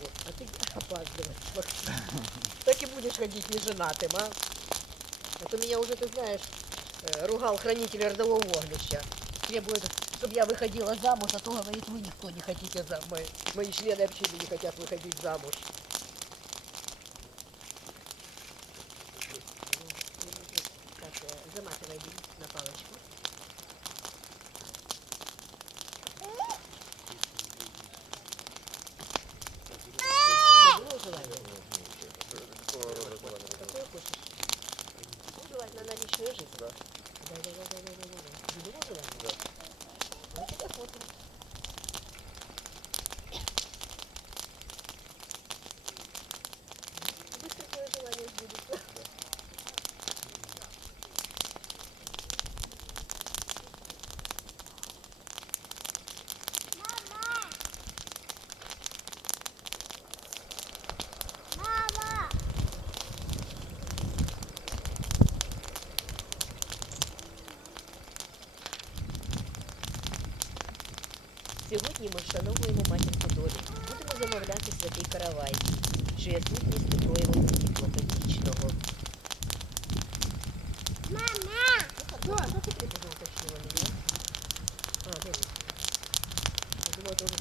Вот. А ты опаздываешь. Так и будешь ходить неженатым, а? А то меня уже, ты знаешь, ругал хранитель родового вогнища. Требует, чтобы я выходила замуж, а то, говорит, вы никто не хотите замуж. Мои члены общины не хотят выходить замуж. Так, заматывай на палочку. Было желание? Какое хочешь? Ну, желательно на личную жизнь. Да. Да. Было желание? Да. Ну, тогда смотрим. Быстро твое желание сбудется. Сьогодні ми вшановуємо матінку долі. Будемо замовляти святий каравай, чия сутність Петроєвого світло-вічного. Мама! Що? Що ти крепко уточнила мене? А, дивись. Я думала, ти вже...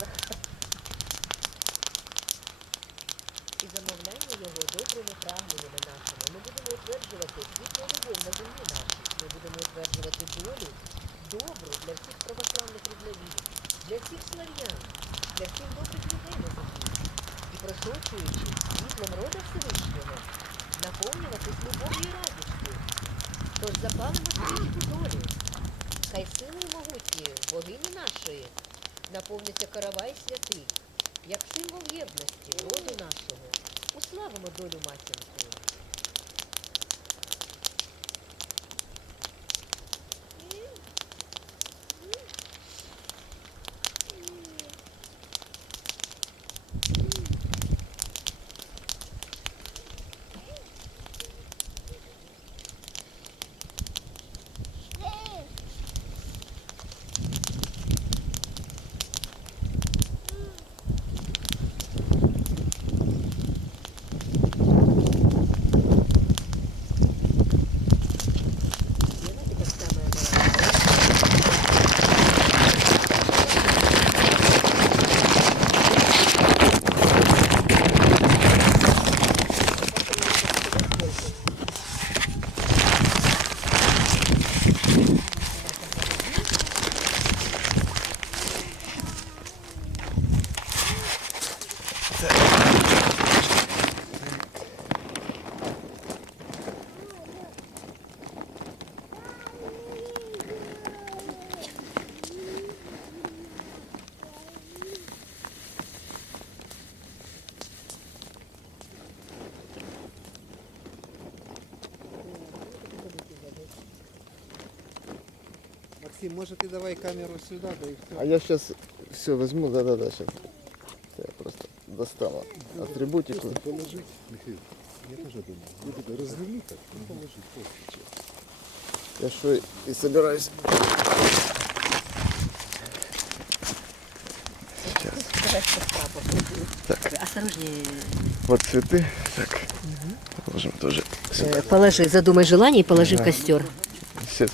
І замовляємо його добрими прагненнями нашими. Ми будемо утверджувати світлу любов на землі нашій. Ми будемо утверджувати долю добру для всіх православних рідновірів, для всіх слав'ян, для всіх добрих людей на землі. І просочуючи світлом рода Всевишнього, наповнюватись любов'ю і радістю. Тож запалимо свічку долі. Хай силою могутньою богині нашої наповниться каравай святий, як символ єдності роду нашого. Уславимо долю матінку. Максим, может ты давай камеру сюда, да и все. А я сейчас все возьму, да, сейчас. Я просто достану атрибутику. Просто положить, Михаил, я тоже думаю, вот это развернуть так, и положить просто. Я что и собираюсь. Так, Осторожнее. вот цветы. Так, положим тоже сюда. Положи, задумай желание и положи в костер. Все.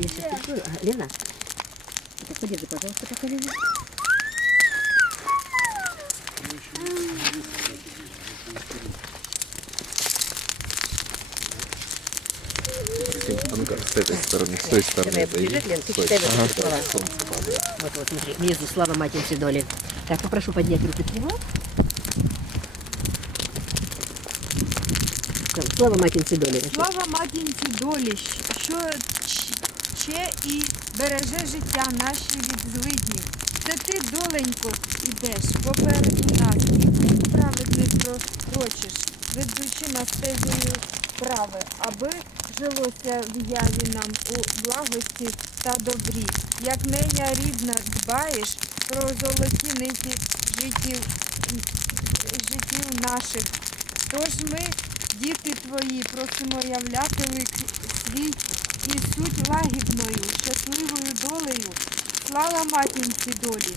Я сейчас прикрою. Лена, подержи, пожалуйста, пока Лена. А ну-ка, с этой стороны, с той стороны. Давай, отойди. бежит, Лен, ты Стой. читай вот Ага. эти слова. Вот, смотри, внизу слава матинцы доли. Так, попрошу поднять руки к нему. Слава матінці долі. Слава матінці долі, що ще і береже життя наші від злиднів. Це ти, доленько, ідеш попереду нас, і путь праведний пророчиш, ведучи на стежею справи, аби жилося в яві нам у благості та добрі. Як неня рідна дбаєш про золоті ниті життів наших. Тож ми, діти твої, просимо являти лик свій і суть лагідною, щасливою долею. Слава матінці долі!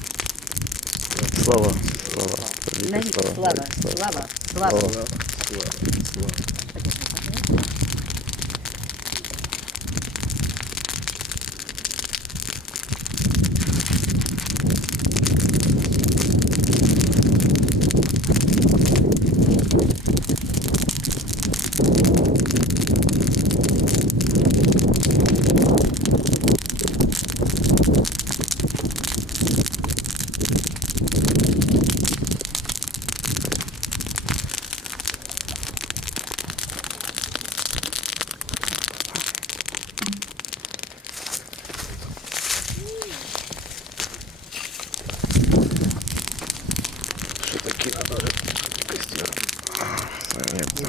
Слава, слава. Навіки слава, слава, слава. Що таке? Костер. Понятно.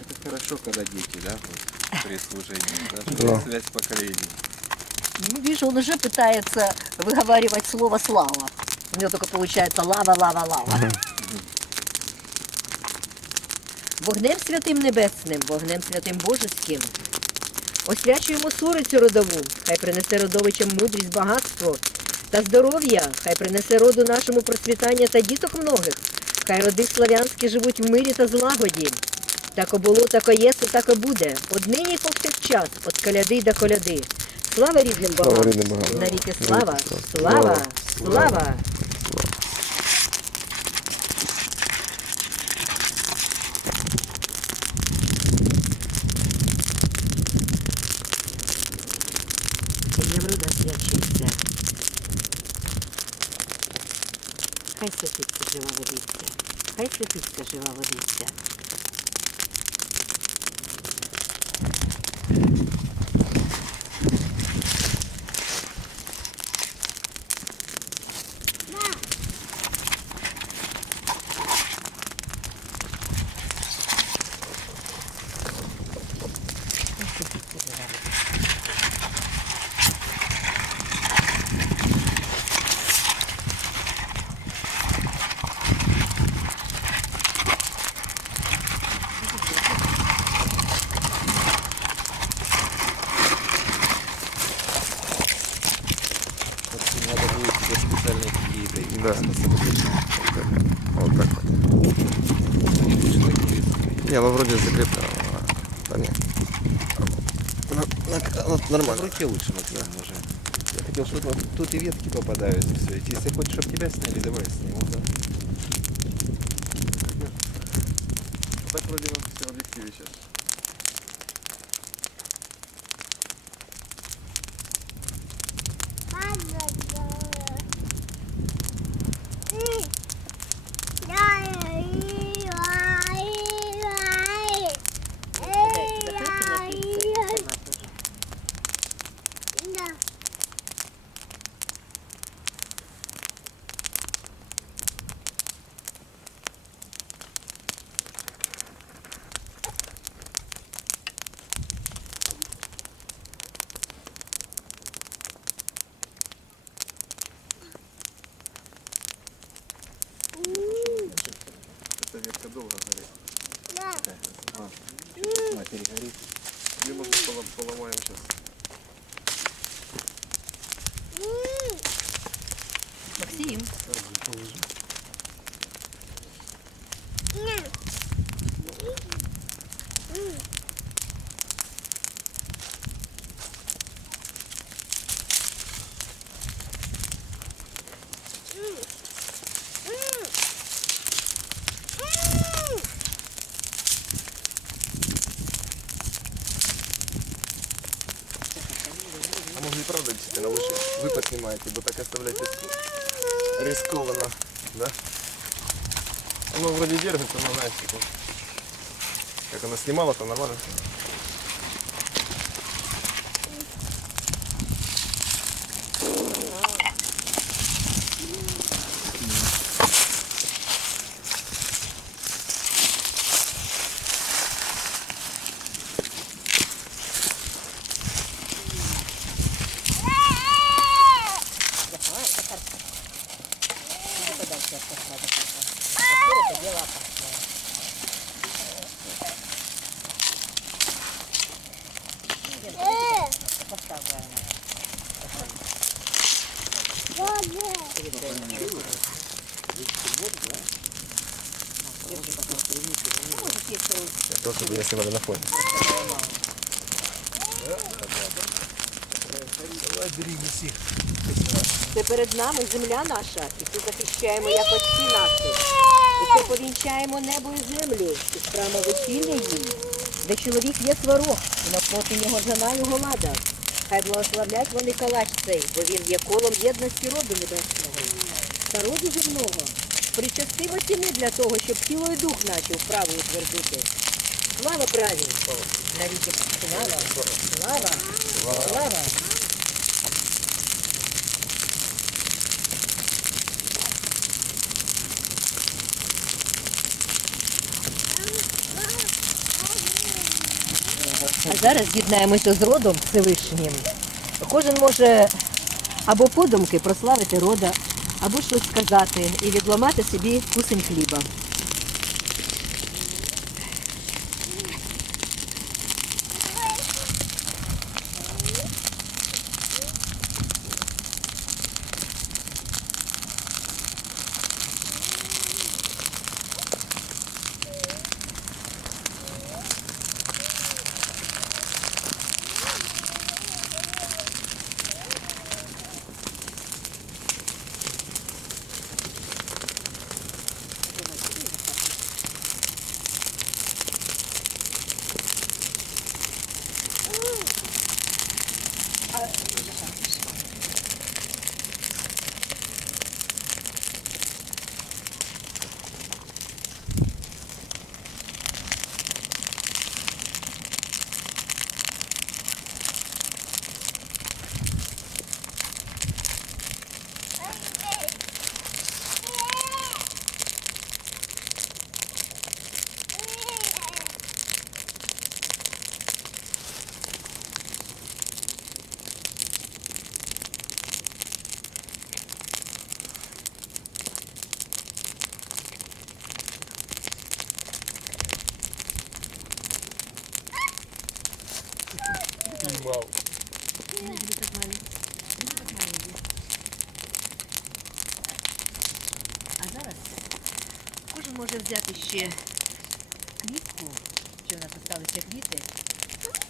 Это хорошо, когда дети, да, вот, при служении, да, Да. связь поколений. Ну, видишь, он уже пытается выговаривать слово «слава». У него только получается «лава, лава, лава». Вогнем святим небесним, вогнем святим божеським. Освячуємо сурицю родову, хай принесе родовичам мудрість, багатство та здоров'я, хай принесе роду нашому процвітання та діток многих, хай роди славянські живуть в мирі та злагоді. Тако було, тако єсте, тако буде, однині й повсякчас, от коляди до коляди. Слава рідним Слава богам! рідним богам! Навіки слава! Слава! Слава! Слава! Єврода свячиться. Хай святиться жива водиця. Хай святиться жива водиця. Надо будет себе специальные какие-то Да. Вот так вот. Не, ну вроде закреплено. Да нет. Нормально. В руке лучше, Максим, уже. Я хотел, чтобы тут и ветки попадают, и все. Если хочешь, чтобы тебя сняли, давай сниму, да. Так вроде на все объективе сейчас. Эта ветка долго горит. На, перегорит. Ее можно поломаем сейчас. Максим. А может и правда действительно лучше вы поднимаете, бо так оставлять рискованно, да? Ну, вроде держится, но знаете, как она снимала, то нормально. Это дело опасное. Поставь, То, чтобы я снимали на фоне. Це перед нами земля наша, і це захищаємо як отці наші. І це повінчаємо небо і землю, і справимо весілля їм, де чоловік є сварог, і навпроти нього жена його лада. Хай благословлять вони калач цей, бо він є колом єдності роду небесного. Та роду земного причастимості ми для того, щоб тіло і дух наші вправо утвердити. Слава праві! Навіки слава! Слава! Слава! А зараз з'єднаємося з родом Всевишнім. Кожен може або подумки прославити рода, або щось сказати і відламати собі кусень хліба. А зараз кожен може взяти ще квітку, що в нас залишилися квіти,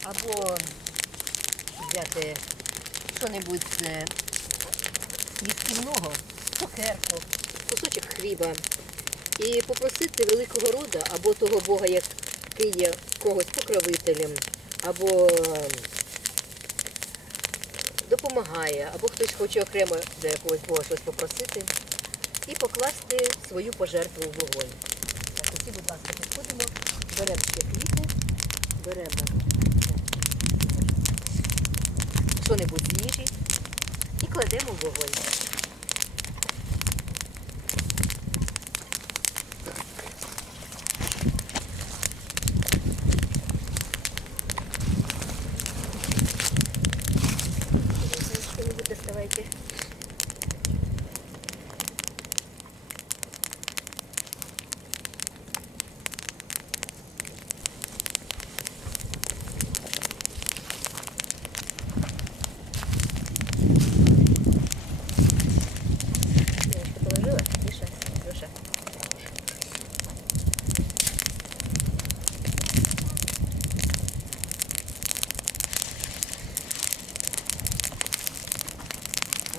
або взяти що-небудь з їстівного, цукерку, кусочок хліба, і попросити великого рода або того Бога, який є когось покровителем, або допомагає, або хтось хоче окремо до якогось Бога щось попросити, і покласти свою пожертву в вогонь. Так, усі, будь ласка, підходимо, беремо ще квіти, беремо що-небудь з їжі і кладемо в вогонь. Что-нибудь доставайте. Девочка положила? Миша, Леша.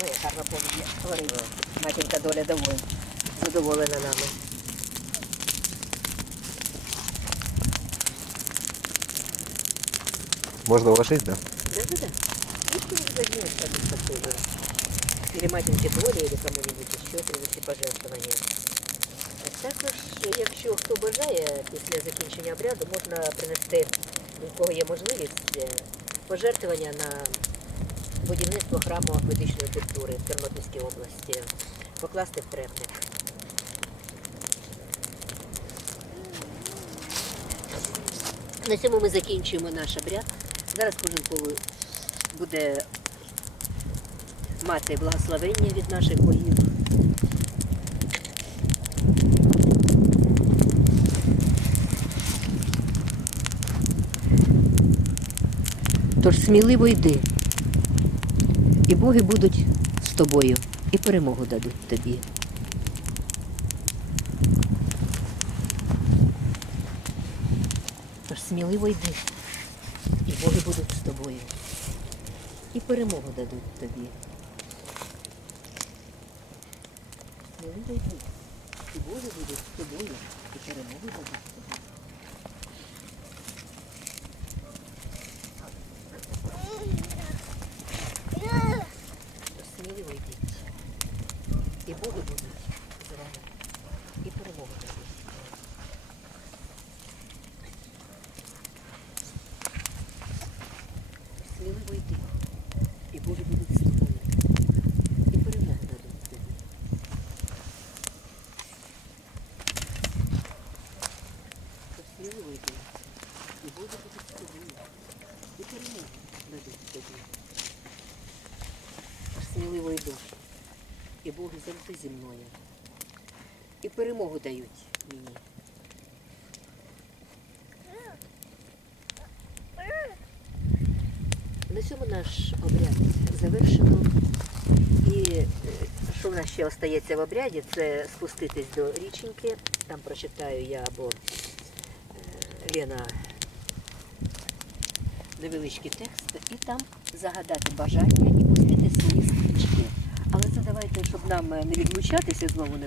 Ой, гарно говорить. Матінка доля задоволена нами. Можно уложить, да? Да-да-да. Пусть он возьмет продукт оттуда. Или матинке доли, или кому-нибудь еще принести пожертвования. Так Також, якщо хто бажає після закінчення обряду, можна принести, у кого є можливість, пожертвування на будівництво храму ведичної культури в Тернопільській області, покласти в требник. На цьому ми закінчуємо наш обряд. Зараз кожен буде мати благословення від наших богів. Тож сміливо йди, і боги будуть з тобою, і перемогу дадуть тобі. Тож сміливо йди, і боги будуть з тобою, і перемогу дадуть тобі. Сміливо йди, і боги будуть з тобою, і перемогу дадуть тобі. Сміливо йдіть. І боги будуть з вами. І перемогу дадуть. Сміливо йди. І боги будуть з тобою. І перемогу дадуть тобі. Сміливо йди. І боги будуть з тобою. І перемогу дадуть тобі. Сміливо йду, і боги завжди зі мною, і перемогу дають мені. На цьому наш обряд завершено. І що в нас ще остається в обряді, це спуститись до річеньки, там прочитаю я або Лена невеличкий текст, і там загадати бажання і пустити свої стрічки. Але це давайте, щоб нам не відлучатися знову, не